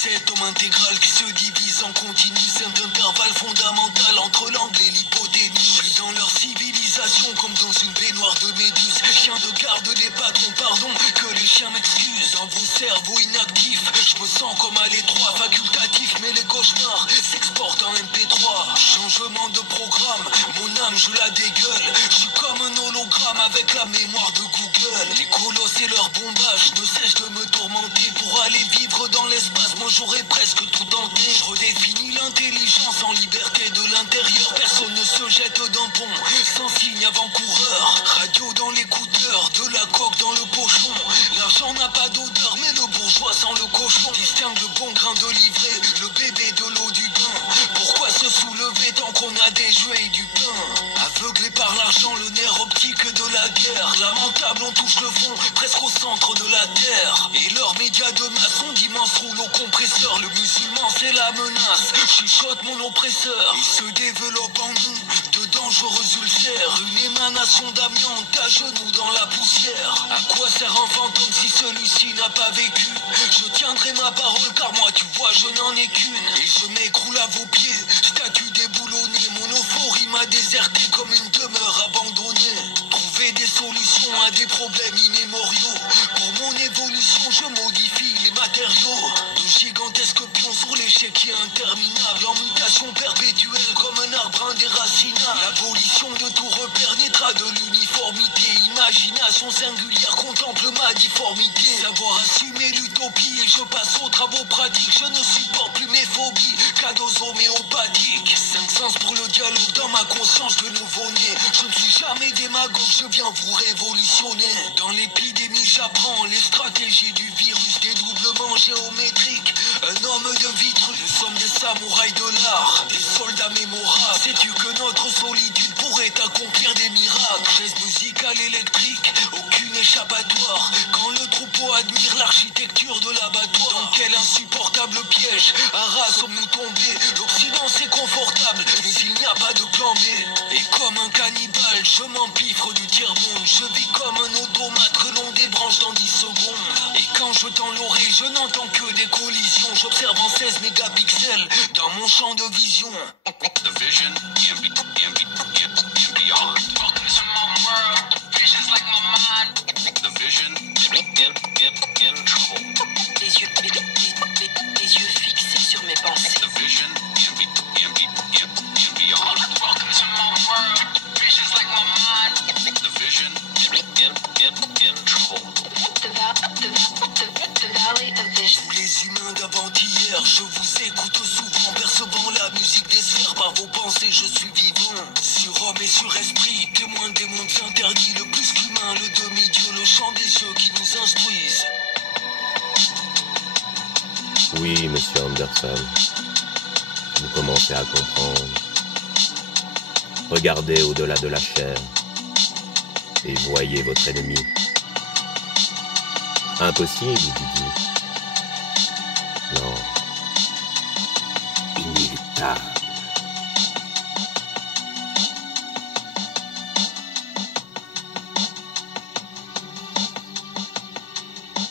Cet homme intégral qui se divise en continu, c'est un intervalle fondamental entre l'angle et l'hypoténuse. Plus dans leur civilisation comme dans une baignoire de méduses. Chien de garde des patrons, pardon, que les chiens m'excusent. Dans vos cerveaux inactifs, je me sens comme à l'étroit, facultatif, mais les cauchemars s'exportent en MP3. Changement de programme, mon âme je la dégueule. Je suis comme un hologramme avec la mémoire de Google. Les colosses et leur bombage ne cessent de me tourmenter. Pour aller vivre dans l'espace, moi j'aurais presque tout tenté. Je redéfinis l'intelligence en liberté de l'intérieur. Personne ne se jette d'un pont sans signe avant-coureur. Radio dans l'écouteur, de la coque dans le pochon. L'argent n'a pas d'odeur, mais le bourgeois sent le cochon. Distingue le bon grain de livret, le bébé de l'eau du bain. Pourquoi se soulever tant qu'on a des jouets et du pain? Aveuglé par l'argent, le nerf optique de la guerre. Lamentable, on touche le fond, presque au centre de la terre. Et leurs médias de masse sont d'immenses rouleaux compresseurs. Le musulman c'est la menace, chuchote mon oppresseur. Il se développe en nous de dangereux ulcères. Une émanation d'amiante à genoux dans la poussière. À quoi sert un fantôme si celui-ci n'a pas vécu? Je tiendrai ma parole car moi tu vois je n'en ai qu'une. Et je m'écroule à vos pieds, statue déboulonnée. Mon euphorie m'a déserté comme une demeure abandonnée. Trouver des solutions à des problèmes immémoriaux. Pour mon évolution je modifie les matériaux. De gigantesques pions sur l'échiquier interminable. En mutation perpétuelle comme un arbre indéracinable. L'abolition de tout repère naîtra de l'uniformité. Imagination singulière contemple ma difformité. Savoir assumer l'utopie et je passe aux travaux pratiques. Je ne supporte plus mes phobies, cadeaux homéopathiques. 5 sens pour le dialogue dans ma conscience de nouveau-né. Je ne suis jamais démagogue, je viens vous révolutionner. Dans l'épidémie j'apprends les stratégies du virus. Dédoublement géométrique, un homme de vitrus. Nous sommes des samouraïs de l'art, des soldats mémorables. Sais-tu que notre solitude pourrait accomplir des miracles? Chaise musicale électrique, aucune échappatoire. Quand le troupeau admire l'architecture de l'abattoir. Dans quel insupportable piège Arras sommes-nous tombés? L'Occident c'est confortable, mais il n'y a pas de plan B. Et comme un cannibale, je m'empiffre du tiers-monde. Je vis comme un automate que l'on débranche dans 10 secondes. Et quand je tends l'oreille, je n'entends que des collisions. J'observe en 16 mégapixels dans mon champ de vision. The vision and beyond. Welcome to my world. Visions like my mind. The vision in trouble. Les yeux fixés sur mes pensées. The vision and beyond. Welcome to my world. Visions like my mind. The vision in trouble. The Valley of Vision. Vous les humains d'avant-hier, je vous écoute souvent, percevant la musique des sphères par vos pensées, je suis vivant. Sur homme et sur esprit, témoin des mondes interdits, le plus qu'humain, le demi-dieu, le chant des yeux qui nous instruisent. Oui, monsieur Anderson, vous commencez à comprendre. Regardez au-delà de la chair et voyez votre ennemi. Impossible, dit. Non. Inéluctable.